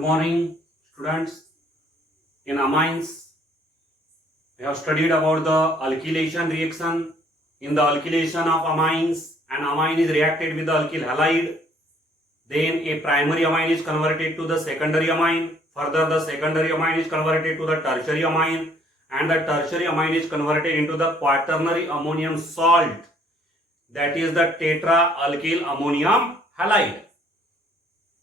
Good morning, students. In amines, we have studied about the alkylation reaction. In the alkylation of amines, an amine is reacted with the alkyl halide. Then a primary amine is converted to the secondary amine. Further, the secondary amine is converted to the tertiary amine, and the tertiary amine is converted into the quaternary ammonium salt. That is the tetra-alkyl ammonium halide.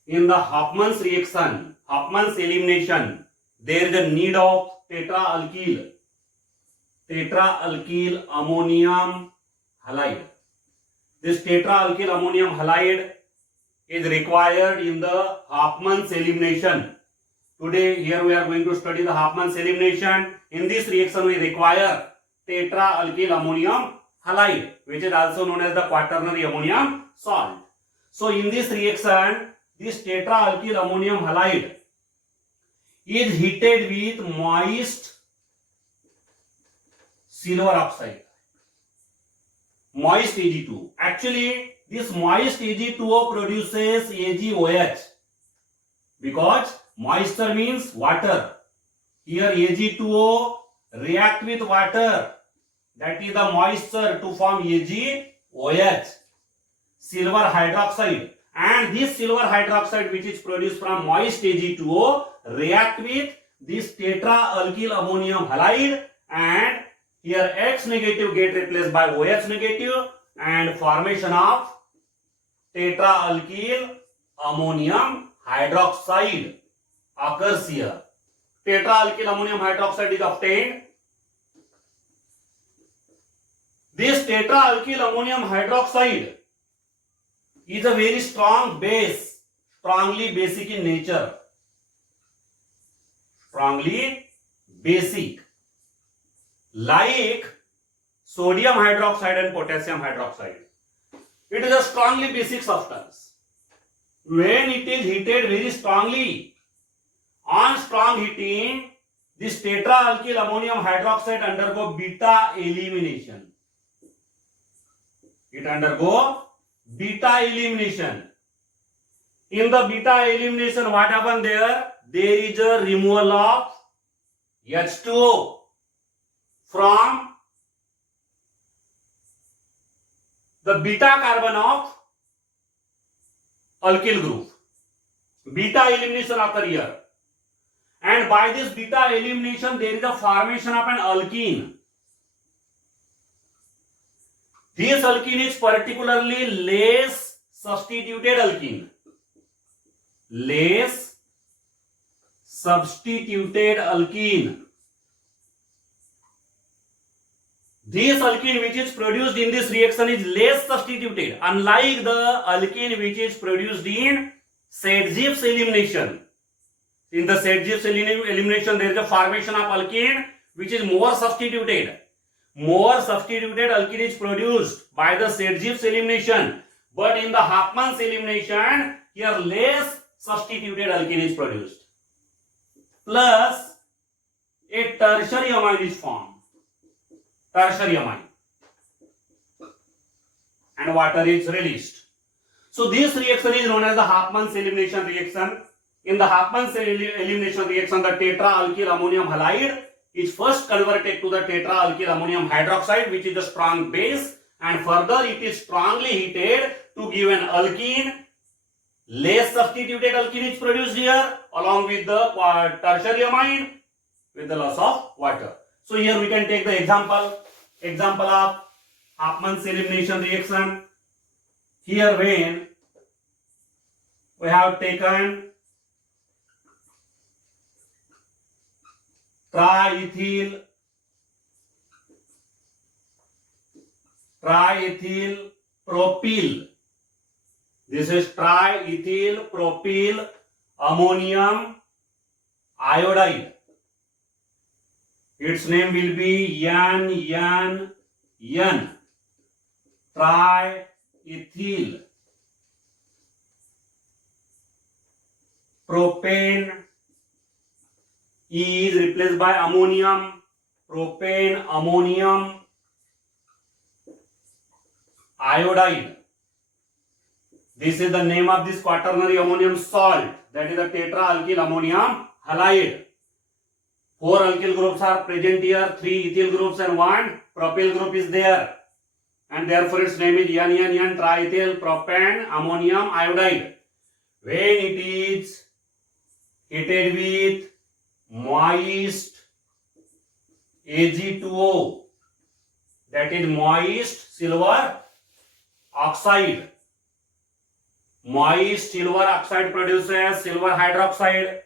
In the Hofmann's reaction, Hofmann's elimination, there is a need of tetra-alkyl ammonium halide. This tetra-alkyl ammonium halide is required in the Hofmann's elimination. Today here we are going to study the Hofmann's elimination. In this reaction we require tetra-alkyl ammonium halide, which is also known as the quaternary ammonium salt. So in this reaction, this tetra-alkyl ammonium halide is heated with moist silver oxide, moist Ag2. Actually, this moist Ag2O produces AgOH because moisture means water. Here Ag2O react with water, that is the moisture, to form AgOH, silver hydroxide. And this silver hydroxide, which is produced from moist Ag2O, react with this tetra-alkyl ammonium halide, and here X negative get replaced by OH negative, and formation of tetra-alkyl ammonium hydroxide occurs here. Tetra-alkyl ammonium hydroxide is obtained. This tetra-alkyl ammonium hydroxide is a very strong base, strongly basic in nature. Strongly basic, like sodium hydroxide and potassium hydroxide. It is a strongly basic substance. When it is heated very strongly, on strong heating, this tetra-alkyl ammonium hydroxide undergo beta elimination. It undergo beta elimination. In the beta elimination, what happened there? There is a removal of H2O from the beta carbon of alkyl group. Beta elimination occurs here. And by this beta elimination, there is a formation of an alkene. This alkene is particularly less substituted alkene. Less substituted alkene. This alkene which is produced in this reaction is less substituted, unlike the alkene which is produced in Saint-Gibbs elimination. In the Saint-Gibbs elimination, there is a formation of alkene which is more substituted. More substituted alkene is produced by the Saint-Gibbs elimination, but in the Hofmann's elimination, here less substituted alkene is produced. Plus, a tertiary amine is formed. Tertiary amine. And water is released. So this reaction is known as the Hofmann's elimination reaction. In the Hofmann's elimination reaction, the tetra-alkyl ammonium halide is first converted to the tetra-alkyl ammonium hydroxide, which is the strong base, and further it is strongly heated to give an alkene. Less substituted alkene is produced here along with the tertiary amine with the loss of water. So here we can take the example of Hofmann's elimination reaction. Here when we have taken triethyl propyl. This is triethyl propyl ammonium iodide. Its name will be NNN. Triethyl propane is replaced by ammonium, propane ammonium iodide. This is the name of this quaternary ammonium salt, that is the tetraalkyl ammonium halide. 4 alkyl groups are present here, 3 ethyl groups and 1 propyl group is there, and therefore its name is NNN triethyl propan ammonium iodide. When it is heated with moist Ag2O, that is moist silver oxide. Moist silver oxide produces silver hydroxide.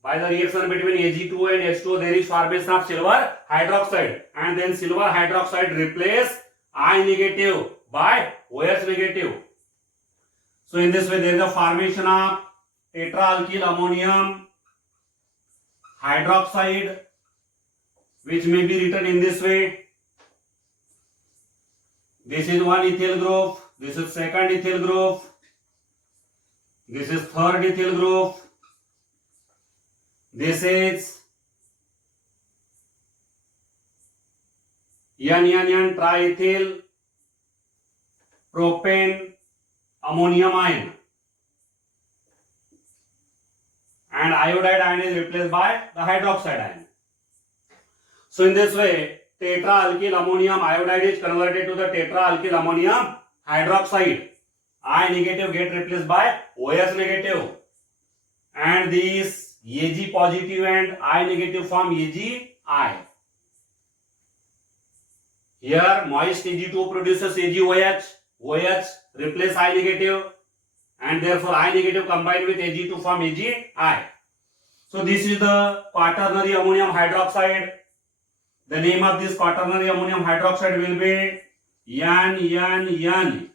By the reaction between Ag2O and H2O, there is formation of silver hydroxide, and then silver hydroxide replace I negative by OH negative. So in this way, there is a formation of tetraalkyl ammonium hydroxide, which may be written in this way. This is one ethyl group, this is second ethyl group, this is third ethyl group, this is NNN triethyl propane ammonium ion, and iodide ion is replaced by the hydroxide ion. So in this way, tetraalkyl ammonium iodide is converted to the tetraalkyl ammonium hydroxide. I negative get replaced by OH negative, and these Ag positive and I negative form AgI. Here moist Ag2 produces AgOH, OH replace I negative, and therefore I negative combined with Ag2 form AgI. So this is the quaternary ammonium hydroxide. The name of this quaternary ammonium hydroxide will be NNN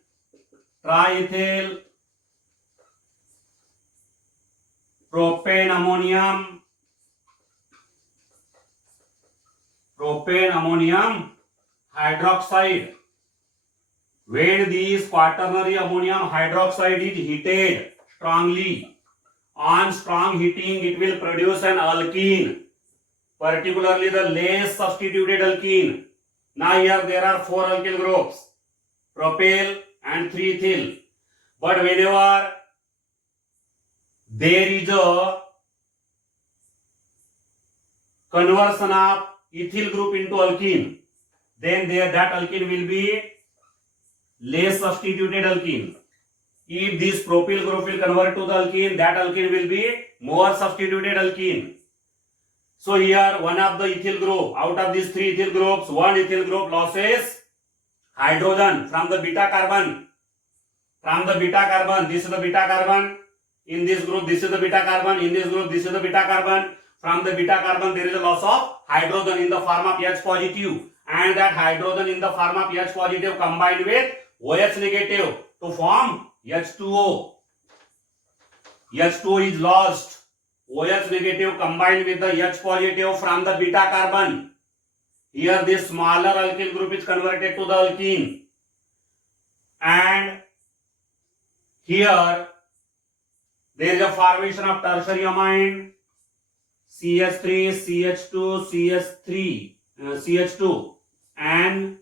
triethyl propane ammonium hydroxide. When this quaternary ammonium hydroxide is heated strongly, on strong heating it will produce an alkene, particularly the less substituted alkene. Now here there are 4 alkyl groups, propyl and 3 ethyl. But whenever there is a conversion of ethyl group into alkene, then that alkene will be less substituted alkene. If this propyl group will convert to the alkene, that alkene will be more substituted alkene. So here one of the ethyl group, out of these 3 ethyl groups, one ethyl group loses hydrogen from the beta carbon. This is the beta carbon. In this group, this is the beta carbon. In this group, this is the beta carbon. From the beta carbon, there is a loss of hydrogen in the form of H positive, and that hydrogen in the form of H positive combined with OH negative to form H2O. H2O is lost. OH negative combined with the H positive from the beta carbon. Here this smaller alkyl group is converted to the alkene, and here there is a formation of tertiary amine CH3, CH2, CH2 and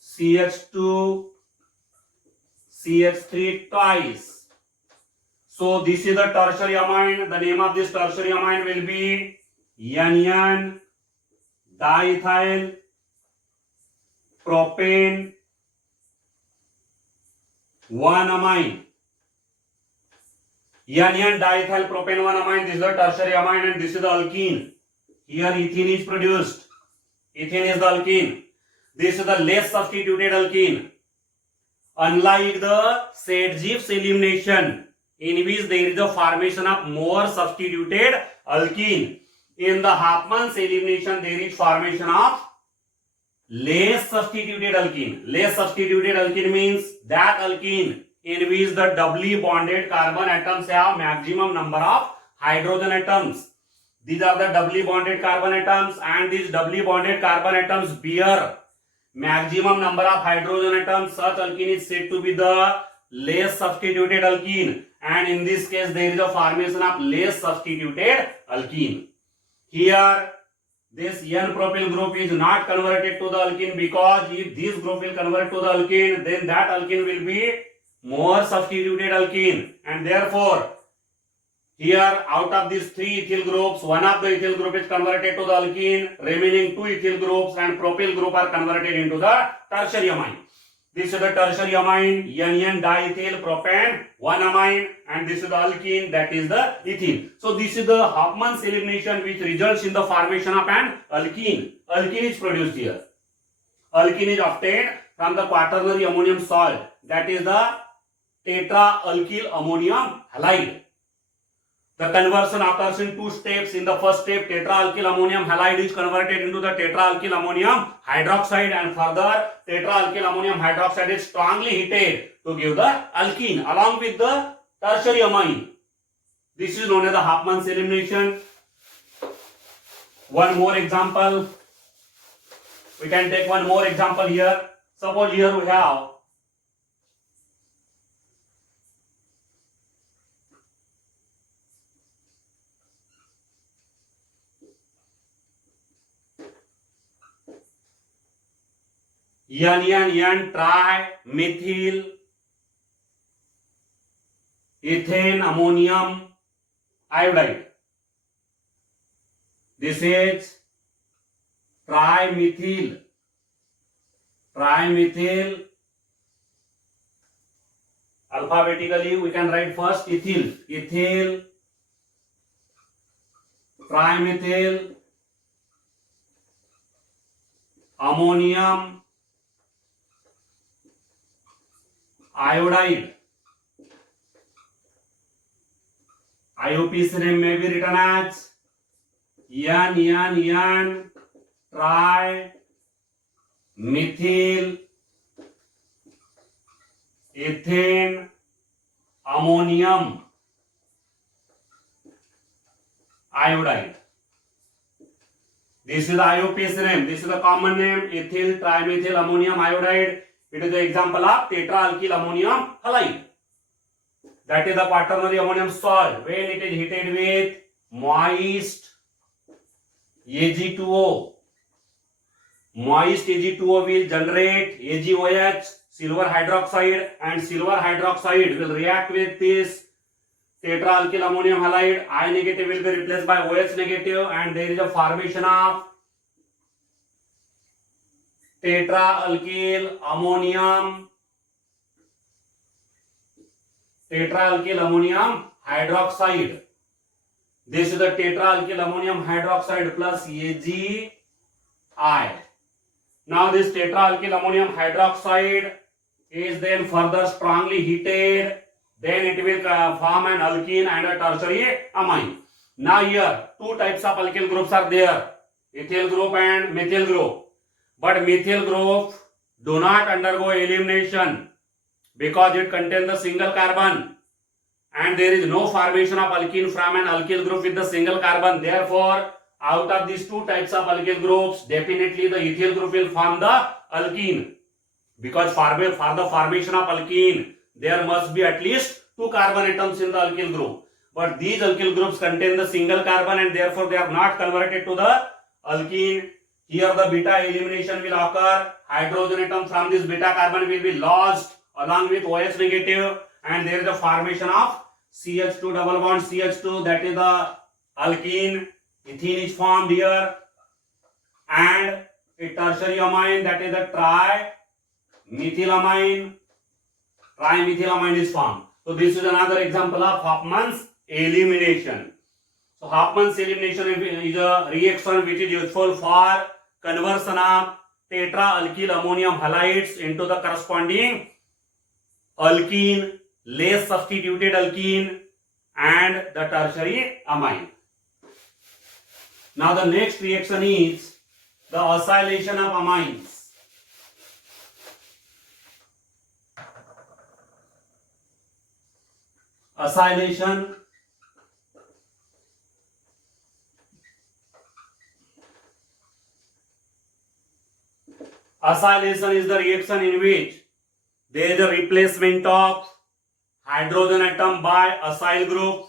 CH2, CH3 twice. So this is the tertiary amine. The name of this tertiary amine will be NN diethyl propane 1 amine. NN diethyl propane 1 amine. This is the tertiary amine and this is the alkene. Here ethene is produced. Ethene is the alkene. This is the less substituted alkene. Unlike the Saint-Gibbs elimination, in which there is a formation of more substituted alkene, in the Hauptmann's elimination there is formation of less substituted alkene. Less substituted alkene means that alkene in which the doubly bonded carbon atoms have maximum number of hydrogen atoms. These are the doubly bonded carbon atoms, and these doubly bonded carbon atoms bear maximum number of hydrogen atoms. Such alkene is said to be the less substituted alkene, and in this case there is a formation of less substituted alkene. Here this N-propyl group is not converted to the alkene, because if this group will convert to the alkene, then that alkene will be more substituted alkene, and therefore here out of these three ethyl groups, one of the ethyl group is converted to the alkene, remaining two ethyl groups and propyl group are converted into the tertiary amine. This is the tertiary amine, NN diethyl propane, one amine, and this is the alkene, that is the ethyl. So this is the Hofmann's elimination, which results in the formation of an alkene. Alkene is produced here. Alkene is obtained from the quaternary ammonium salt, that is the tetraalkyl ammonium halide. The conversion occurs in two steps. In the first step, tetraalkyl ammonium halide is converted into the tetraalkyl ammonium hydroxide, and further tetraalkyl ammonium hydroxide is strongly heated to give the alkene along with the tertiary amine. This is known as the Hofmann's elimination. One more example. We can take one more example here. Suppose here we have N trimethyl ethane ammonium iodide. This is trimethyl. Alphabetically we can write first ethyl, trimethyl ammonium iodide. IUPAC name may be written as N trimethyl ethane ammonium iodide. This is the IUPAC name. This is the common name, ethyl trimethyl ammonium iodide. It is the example of tetraalkyl ammonium halide. That is the quaternary ammonium salt. When it is heated with moist Ag2O, moist Ag2O will generate AgOH, silver hydroxide, and silver hydroxide will react with this tetraalkyl ammonium halide. I negative will be replaced by OH negative, and there is a formation of tetraalkyl ammonium hydroxide. This is the tetraalkyl ammonium hydroxide plus AgI. Now this tetraalkyl ammonium hydroxide is then further strongly heated, then it will form an alkene and a tertiary amine. Now here two types of alkyl groups are there, ethyl group and methyl group. But methyl group do not undergo elimination because it contains the single carbon, and there is no formation of alkene from an alkyl group with the single carbon. Therefore, out of these two types of alkyl groups, definitely the ethyl group will form the alkene, because for the formation of alkene there must be at least two carbon atoms in the alkyl group. But these alkyl groups contain the single carbon, and therefore they are not converted to the alkene. Here the beta elimination will occur. Hydrogen atom from this beta carbon will be lost along with OH negative, and there is a formation of CH2 double bond CH2, that is the alkene. Ethene is formed here, and a tertiary amine, that is the trimethylamine is formed. So this is another example of Hofmann's elimination. So Hofmann's elimination is a reaction which is useful for conversion of tetraalkyl ammonium halides into the corresponding alkene, less substituted alkene, and the tertiary amine. Now the next reaction is the acylation of amines. Acylation is the reaction in which there is a replacement of hydrogen atom by acyl group.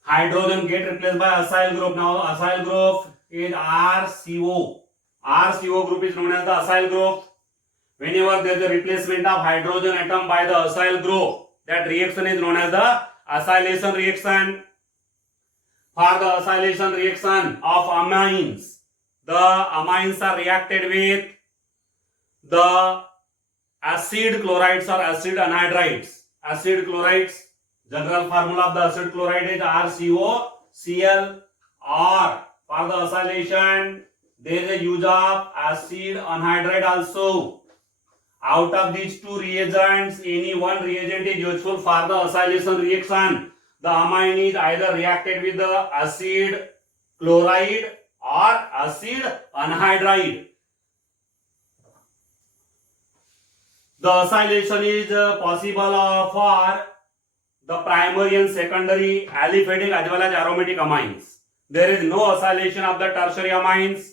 Hydrogen get replaced by acyl group. Now acyl group is RCO. RCO group is known as the acyl group. Whenever there is a replacement of hydrogen atom by the acyl group, that reaction is known as the acylation reaction. For the acylation reaction of amines, the amines are reacted with the acid chlorides or acid anhydrides. Acid chlorides, general formula of the acid chloride is RCOCl, or for the acylation there is a use of acid anhydride also. Out of these two reagents, any one reagent is useful for the acylation reaction. The amine is either reacted with the acid chloride or acid anhydride. The acylation is possible for the primary and secondary aliphatic as well as aromatic amines. There is no acylation of the tertiary amines,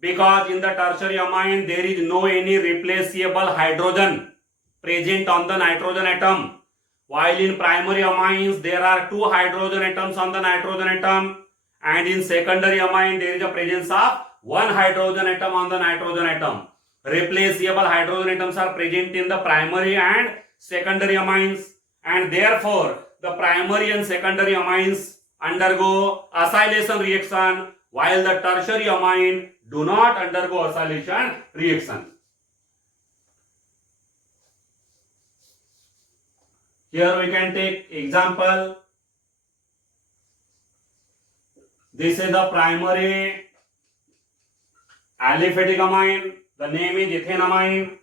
because in the tertiary amine there is no any replaceable hydrogen present on the nitrogen atom, while in primary amines there are two hydrogen atoms on the nitrogen atom, and in secondary amine there is a presence of one hydrogen atom on the nitrogen atom. Replaceable hydrogen atoms are present in the primary and secondary amines, and therefore the primary and secondary amines undergo acylation reaction, while the tertiary amine do not undergo acylation reaction. Here we can take example. This is the primary aliphatic amine. The name is ethanamine.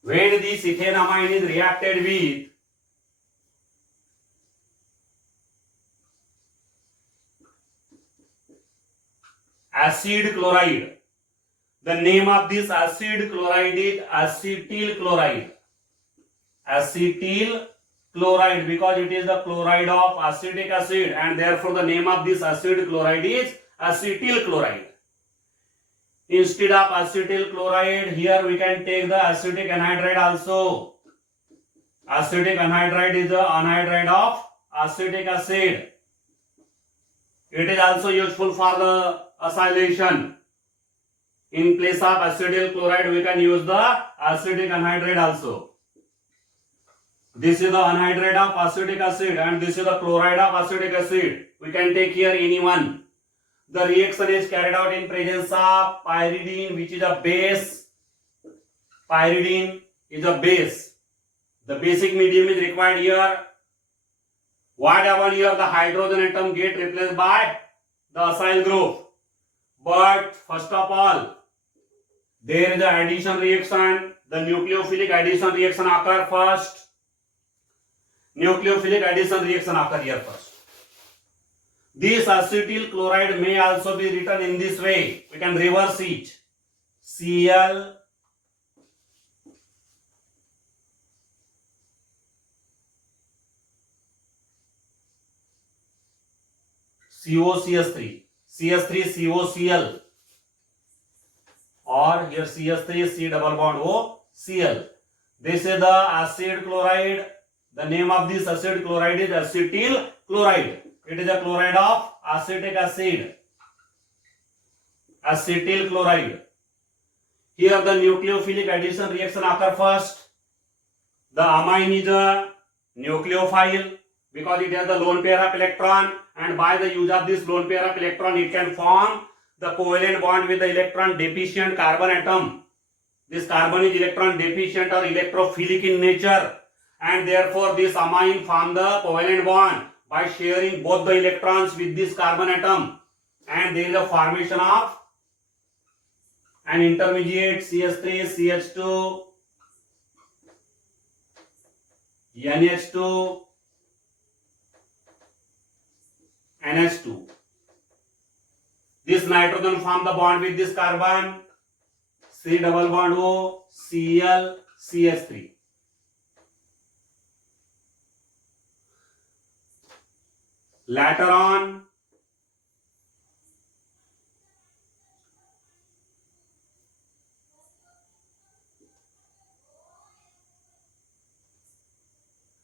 When this ethanamine is reacted with acid chloride, the name of this acid chloride is acetyl chloride. Acetyl chloride, because it is the chloride of acetic acid, and therefore the name of this acid chloride is acetyl chloride. Instead of acetyl chloride, here we can take the acetic anhydride also. Acetic anhydride is the anhydride of acetic acid. It is also useful for the acylation. In place of acetyl chloride, we can use the acetic anhydride also. This is the anhydride of acetic acid, and this is the chloride of acetic acid. We can take here any one. The reaction is carried out in presence of pyridine, which is a base. Pyridine is a base. The basic medium is required here. What happened here? The hydrogen atom get replaced by the acyl group. But first of all, there is the addition reaction. The nucleophilic addition reaction occur first. Nucleophilic addition reaction occur here first. This acetyl chloride may also be written in this way. We can reverse it. Cl COCS3, CH3COCl, or here CH3 C double bond O Cl. This is the acid chloride. The name of this acid chloride is acetyl chloride. It is a chloride of acetic acid. Acetyl chloride. Here the nucleophilic addition reaction occur first. The amine is a nucleophile because it has the lone pair of electron, and by the use of this lone pair of electron it can form the covalent bond with the electron deficient carbon atom. This carbon is electron deficient or electrophilic in nature, and therefore this amine form the covalent bond by sharing both the electrons with this carbon atom, and there is a formation of an intermediate CH3 CH2 NH2 NH2. This nitrogen form the bond with this carbon, C double bond O Cl CH3. Later on,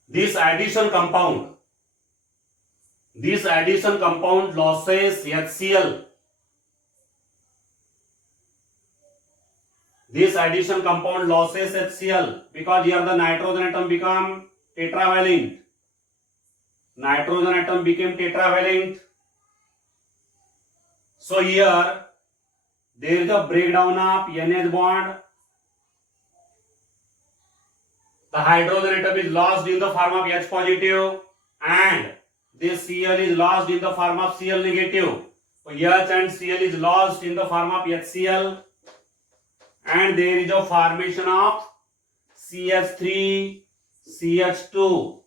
this addition compound losses HCl This addition compound losses HCl because here the nitrogen atom become tetravalent. Nitrogen atom became tetravalent. So here there is a breakdown of NH bond. The hydrogen atom is lost in the form of H positive and this Cl is lost in the form of Cl negative. So H and Cl is lost in the form of HCl and there is a formation of CH3, CH2,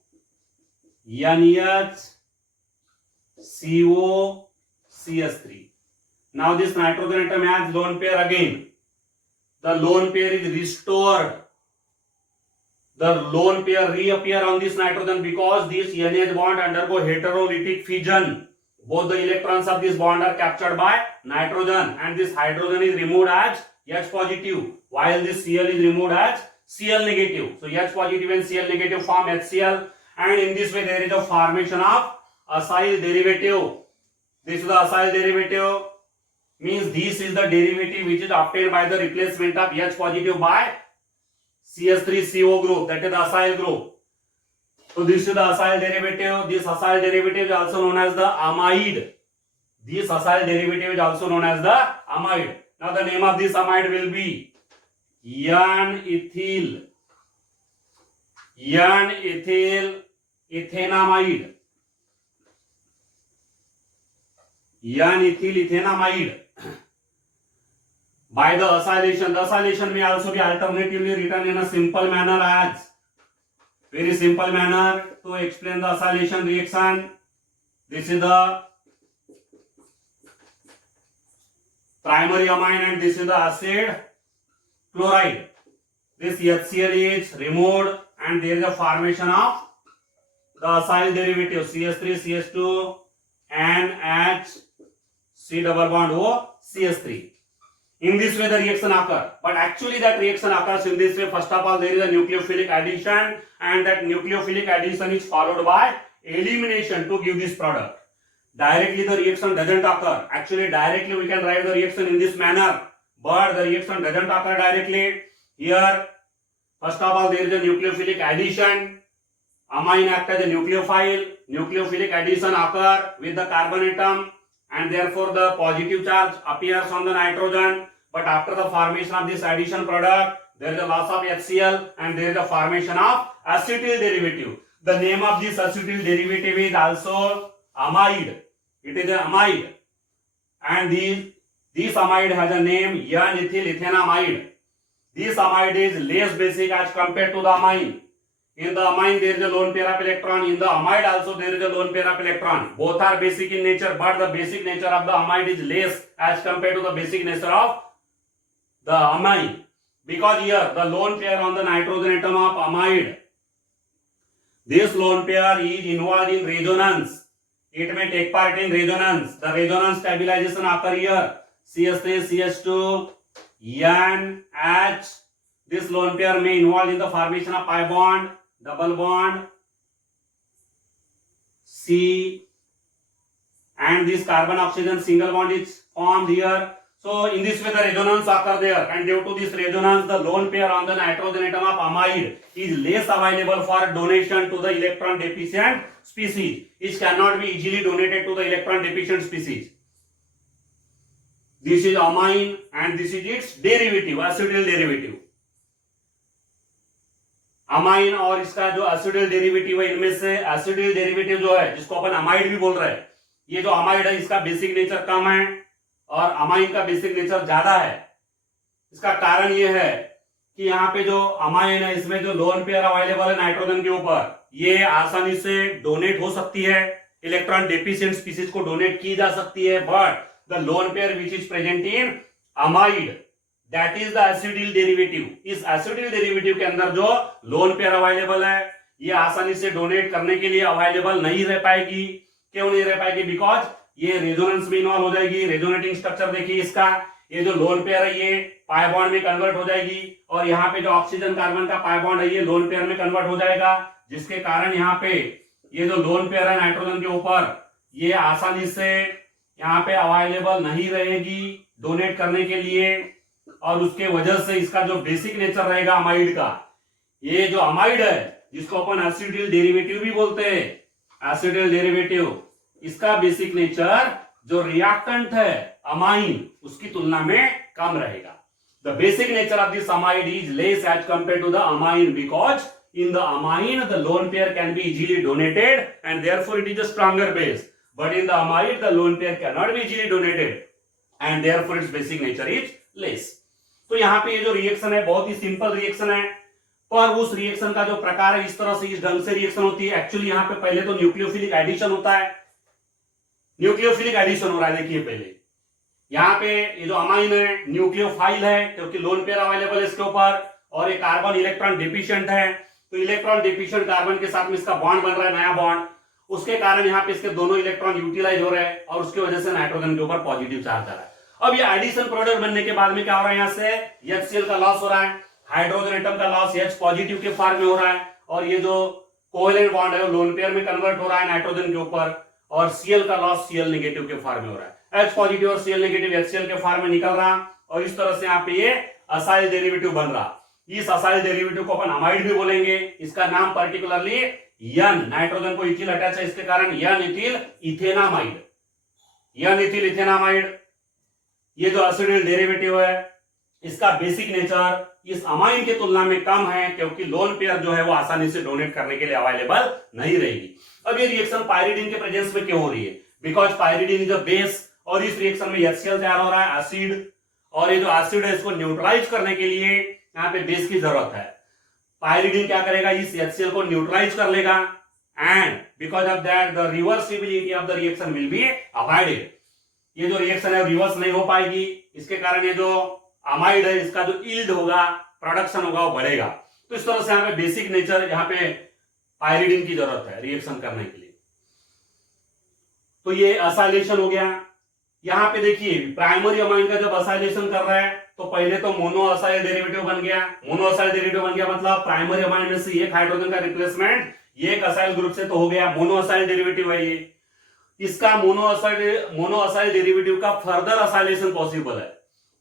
NH, CO, CH3. Now this nitrogen atom has lone pair again. The lone pair is restored. The lone pair reappear on this nitrogen because this NH bond undergo heterolytic fission. Both the electrons of this bond are captured by nitrogen and this hydrogen is removed as H positive while this Cl is removed as Cl negative. So H positive and Cl negative form HCl and in this way there is a formation of acyl derivative. This is the acyl derivative, means this is the derivative which is obtained by the replacement of H positive by CH3CO group, that is the acyl group. So this is the acyl derivative. This acyl derivative is also known as the amide. This acyl derivative is also known as the amide. Now the name of this amide will be N-ethyl ethanamide. N-ethyl ethanamide. By the acylation may also be alternatively written in a simple manner as, very simple manner to explain the acylation reaction. This is the primary amine and this is the acid chloride. This HCl is removed and there is a formation of the acyl derivative CH3, CH2, NH, C double bond O, CH3. In this way the reaction occurs, but actually that reaction occurs in this way. First of all, there is a nucleophilic addition and that nucleophilic addition is followed by elimination to give this product. Directly the reaction doesn't occur. Actually directly we can write the reaction in this manner, but the reaction doesn't occur directly. Here first of all there is a nucleophilic addition. Amine act as a nucleophile. Nucleophilic addition occur with the carbon atom and therefore the positive charge appears on the nitrogen, but after the formation of this addition product there is a loss of HCl and there is a formation of acetyl derivative. The name of this acetyl derivative is also amide. It is an amide and this amide has a name N-ethyl ethanamide. This amide is less basic as compared to the amine. In the amine there is a lone pair of electron. In the amide also there is a lone pair of electron. Both are basic in nature, but the basic nature of the amide is less as compared to the basic nature of the amine. Because here the lone pair on the nitrogen atom of amide, this lone pair is involved in resonance. It may take part in resonance. The resonance stabilization occur here. CH3, CH2, NH. This lone pair may involve in the formation of pi bond, double bond, C, and this carbon oxygen single bond is formed here. So in this way the resonance occur there, and due to this resonance the lone pair on the nitrogen atom of amide is less available for donation to the electron deficient species. It cannot be easily donated to the electron deficient species. This is amine and this is its derivative, acetyl derivative. Amine और इसका जो एसिडिल derivative है, इनमें से एसिडिल derivative जो है जिसको अपन amide भी बोल रहे हैं, ये जो अमाइड है इसका बेसिक नेचर कम है और अमाइन का बेसिक नेचर ज्यादा है. इसका कारण ये है कि यहाँ पे जो अमाइन है इसमें जो लोन पेयर अवेलेबल है नाइट्रोजन के ऊपर, ये आसानी से डोनेट हो सकती है, इलेक्ट्रॉन डेफिशिएंट स्पीसीज को डोनेट की जा सकती है. But the lone pair which is present in amide, that is the acyl derivative. इस एसिडिल डेरिवेटिव के अंदर जो लोन पेयर अवेलेबल है ये आसानी से डोनेट करने के लिए अवेलेबल नहीं रह पाएगी. क्यों नहीं रह पाएगी? बिकॉज ये रेजोनेंस में इन्वॉल्व हो जाएगी. रेजोनेटिंग स्ट्रक्चर देखिए इसका, ये जो लोन पेयर है ये पाई बॉन्ड में कन्वर्ट हो जाएगी और यहाँ पे जो ऑक्सीजन कार्बन का पाई बॉन्ड है ये लोन पेयर में कन्वर्ट हो जाएगा, जिसके कारण यहाँ पे ये जो लोन पेयर है नाइट्रोजन के ऊपर ये आसानी से यहाँ पे अवेलेबल नहीं रहेगी डोनेट करने के लिए. और उसके वजह से इसका जो बेसिक नेचर रहेगा अमाइड का, ये जो अमाइड है जिसको अपन एसिडिल डेरिवेटिव भी बोलते हैं, एसिडिल डेरिवेटिव, इसका बेसिक नेचर जो रिएक्टेंट है अमाइन उसकी तुलना में कम रहेगा. The basic nature of this amide is less as compared to the amine because in the amine the lone pair can be easily donated and therefore it is a stronger base. But in the amide the lone pair cannot be easily donated and therefore its basic nature is less. तो यहाँ पे ये जो reaction है बहुत ही simple reaction है, पर उस रिएक्शन का जो प्रकार है इस तरह से इस ढंग से रिएक्शन होती है. एक्चुअली यहाँ पे पहले तो न्यूक्लियोफिलिक एडिशन होता है, न्यूक्लियोफिलिक एडिशन हो रहा है. देखिए पहले यहाँ पे ये जो अमाइन है न्यूक्लियोफाइल है क्योंकि लोन पेयर अवेलेबल है इसके ऊपर, और ये कार्बन इलेक्ट्रॉन डिफिशिएंट है, तो इलेक्ट्रॉन डिफिशिएंट कार्बन के साथ में इसका बॉन्ड बन रहा है, नया बॉन्ड, उसके कारण यहाँ पे इसके दोनों इलेक्ट्रॉन यूटिलाइज हो रहे हैं और उसकी वजह से नाइट्रोजन के ऊपर पॉजिटिव चार्ज आ रहा है. अब ये एडिशन प्रोडक्ट बनने के बाद में क्या हो रहा है, यहाँ से HCl का लॉस हो रहा है, हाइड्रोजन एटम का लॉस H पॉजिटिव के फॉर्म में हो रहा है, और ये जो कोवेलेंट बॉन्ड है वो लोन पेयर में कन्वर्ट हो रहा है नाइट्रोजन के ऊपर, और Cl का लॉस Cl नेगेटिव के फॉर्म में हो रहा है. H पॉजिटिव और Cl नेगेटिव HCl के फॉर्म में निकल रहा, और इस तरह से यहाँ पे ये असाइल डेरिवेटिव बन रहा. इस असाइल डेरिवेटिव को अपन अमाइड भी बोलेंगे. इसका नाम पर्टिकुलरली यन, नाइट्रोजन को इथिल अटैच है इसके कारण यन इथिल इथेनामाइड, यन इथिल इथेनामाइड. ये जो एसिडिल डेरिवेटिव है इसका बेसिक नेचर इस अमाइन की तुलना में कम है क्योंकि लोन पेयर जो है वो आसानी से डोनेट करने के लिए अवेलेबल नहीं रहेगी. अब ये रिएक्शन पायरिडीन के प्रेजेंस में क्यों हो रही है, because pyridine is a base, और इस रिएक्शन में HCl तैयार हो रहा है एसिड, और ये जो एसिड है इसको न्यूट्रलाइज करने के लिए यहाँ पे बेस की जरूरत है. पायरिडीन क्या करेगा, इस HCl को न्यूट्रलाइज कर लेगा, and because of that the reversibility of the reaction will be avoided. ये जो रिएक्शन है रिवर्स नहीं हो पाएगी, इसके कारण ये जो अमाइड है इसका जो यील्ड होगा, प्रोडक्शन होगा वो बढ़ेगा. तो इस तरह से यहाँ पे बेसिक नेचर, यहाँ पे पायरिडीन की जरूरत है रिएक्शन करने के लिए. तो ये असाइलेशन हो गया. यहाँ पे देखिए प्राइमरी अमाइन का जब असाइलेशन कर रहा है तो पहले तो मोनो असाइल डेरिवेटिव बन गया. मोनो असाइल डेरिवेटिव बन गया मतलब प्राइमरी अमाइन में से एक हाइड्रोजन का रिप्लेसमेंट ये एक असाइल ग्रुप से तो हो गया, मोनो असाइल डेरिवेटिव है ये. इसका मोनो असाइल डेरिवेटिव का फर्दर असाइलेशन पॉसिबल है.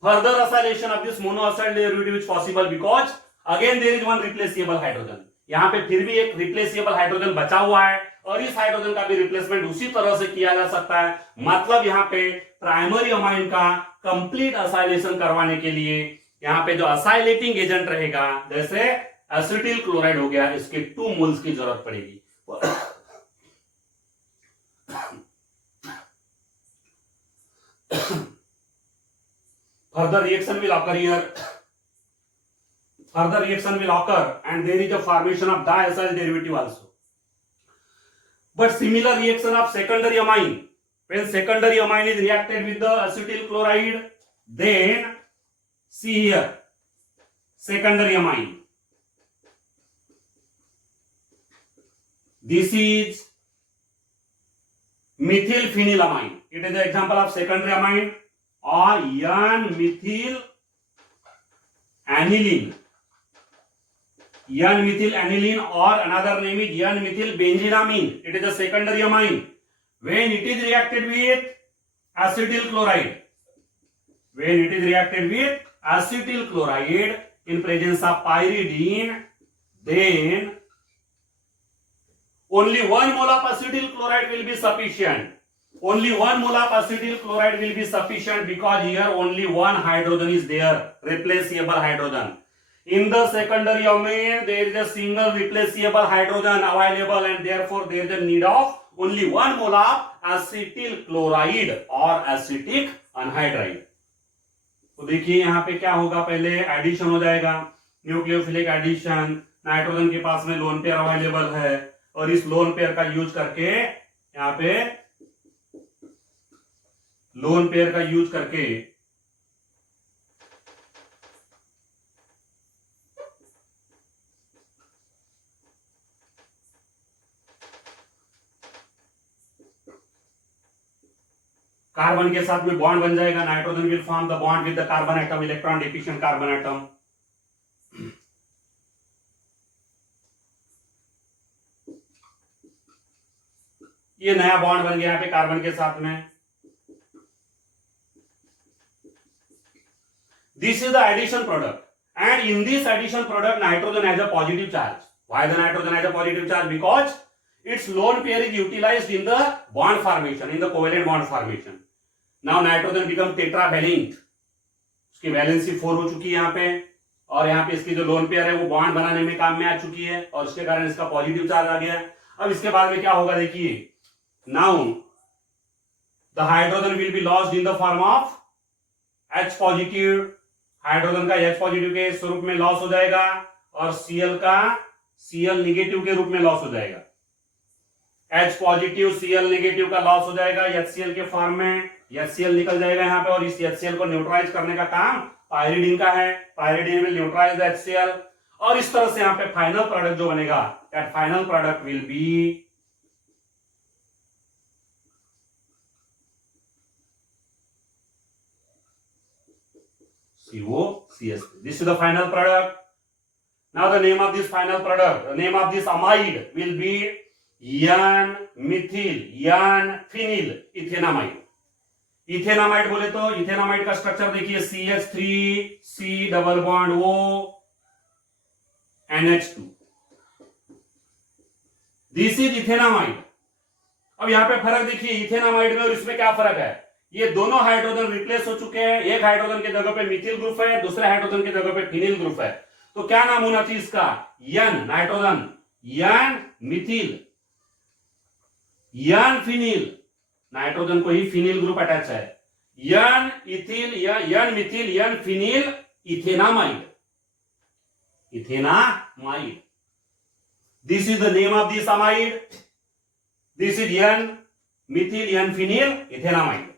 Further acylation of this mono acyl derivative is possible because again there is one replaceable hydrogen. यहाँ पे फिर भी एक रिप्लेसेबल हाइड्रोजन बचा हुआ है, और इस हाइड्रोजन का भी रिप्लेसमेंट उसी तरह से किया जा सकता है. मतलब यहाँ पे प्राइमरी अमाइन का कंप्लीट असाइलेशन करवाने के लिए यहाँ पे जो असाइलेटिंग एजेंट रहेगा जैसे एसिटिल क्लोराइड हो गया, इसके 2 मोल्स की जरूरत पड़ेगी. Further reaction will occur here. Further reaction will occur and there is a formation of diacyl derivative also. But similar reaction of secondary amine, when secondary amine is reacted with the acetyl chloride, then see here secondary amine. This is methyl phenylamine. It is the example of secondary amine, or N-methyl aniline. N-methyl aniline, or another name is N-methyl benzenamine. It is a secondary amine. When it is reacted with acetyl chloride, when it is reacted with acetyl chloride in presence of pyridine, then only 1 mole of acetyl chloride will be sufficient. Only 1 mole of acetyl chloride will be sufficient because here only one hydrogen is there, replaceable hydrogen. In the secondary amine, there is a single replaceable hydrogen available, and therefore there is a need of only 1 mole of acetyl chloride or acetic anhydride. तो देखिए यहाँ पे क्या होगा, पहले addition हो जाएगा, nucleophilic addition. Nitrogen के पास में लोन पेयर अवेलेबल है, और इस लोन पेयर का यूज करके यहाँ पे लोन पेयर का यूज करके कार्बन के साथ में बॉन्ड बन जाएगा. Nitrogen will form the bond with the carbon atom, electron deficient carbon atom. ये नया बॉन्ड बन गया यहाँ पे कार्बन के साथ में. This is the addition product. And in this addition product, nitrogen has a positive charge. Why the nitrogen has a positive charge? Because its lone pair is utilized in the bond formation, in the covalent bond formation. Now nitrogen becomes tetravalent. उसकी valency 4 हो चुकी है यहाँ पे, और यहाँ पे इसकी जो लोन पेयर है वो बॉन्ड बनाने में काम में आ चुकी है, और उसके कारण इसका पॉजिटिव चार्ज आ गया। अब इसके बाद में क्या होगा देखिए, now the hydrogen will be lost in the form of H positive. Hydrogen का H पॉजिटिव के स्वरूप में लॉस हो जाएगा, और Cl का Cl निगेटिव के रूप में लॉस हो जाएगा। H पॉजिटिव Cl नेगेटिव का लॉस हो जाएगा HCl के फॉर्म में, HCl निकल जाएगा यहाँ पे, और इस HCl को न्यूट्रलाइज करने का काम पायरिडीन का है। Pyridine will neutralize the HCl, और इस तरह से यहाँ पे फाइनल प्रोडक्ट जो बनेगा, that final product will be COCS3. This is the final product. Now the name of this final product, the name of this amide will be N-methyl, N-phenyl ethenamide. Ethanamide बोले तो ethanamide का structure देखिए, CH3C double bond O NH2. This is ethanamide. अब यहां पे फर्क देखिए, ethanamide में और इसमें क्या फर्क है, ये दोनों हाइड्रोजन रिप्लेस हो चुके हैं। एक हाइड्रोजन के जगह पे मिथिल ग्रुप है, दूसरे हाइड्रोजन के जगह पे फिनिल ग्रुप है। तो क्या नाम होना चाहिए इसका, N nitrogen, N Mithil, N phenyl, nitrogen को ही फिनिल ग्रुप अटैच है, N ethyl, N Mithil, N phenyl ethanamide, ethanamide. This is the name of this amide, this is N methyl, N phenyl ethenamide.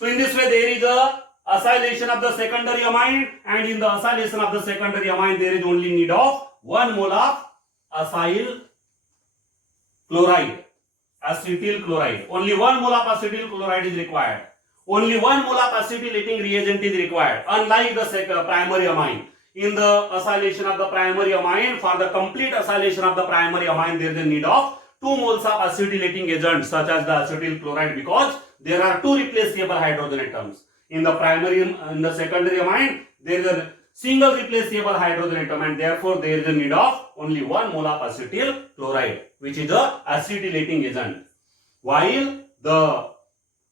So in this way there is a acylation of the secondary amine, and in the acylation of the secondary amine there is only need of 1 mole of acyl chloride, acetyl chloride. Only 1 mole of acetyl chloride is required. Only 1 mole of acetylating reagent is required. Unlike the primary amine, in the acylation of the primary amine, for the complete acylation of the primary amine there is a need of 2 moles of acetylating agent such as the acetyl chloride, because there are 2 replaceable hydrogen atoms. In the secondary amine there is a single replaceable hydrogen atom, and therefore there is a need of only 1 mole of acetyl chloride, which is a acetylating agent. While the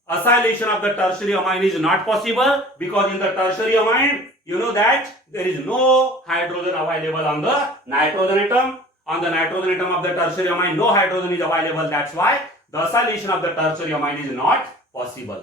acylation of the tertiary amine is not possible, because in the tertiary amine you know that there is no hydrogen available on the nitrogen atom. On the nitrogen atom of the tertiary amine no hydrogen is available. That's why the acylation of the tertiary amine is not possible.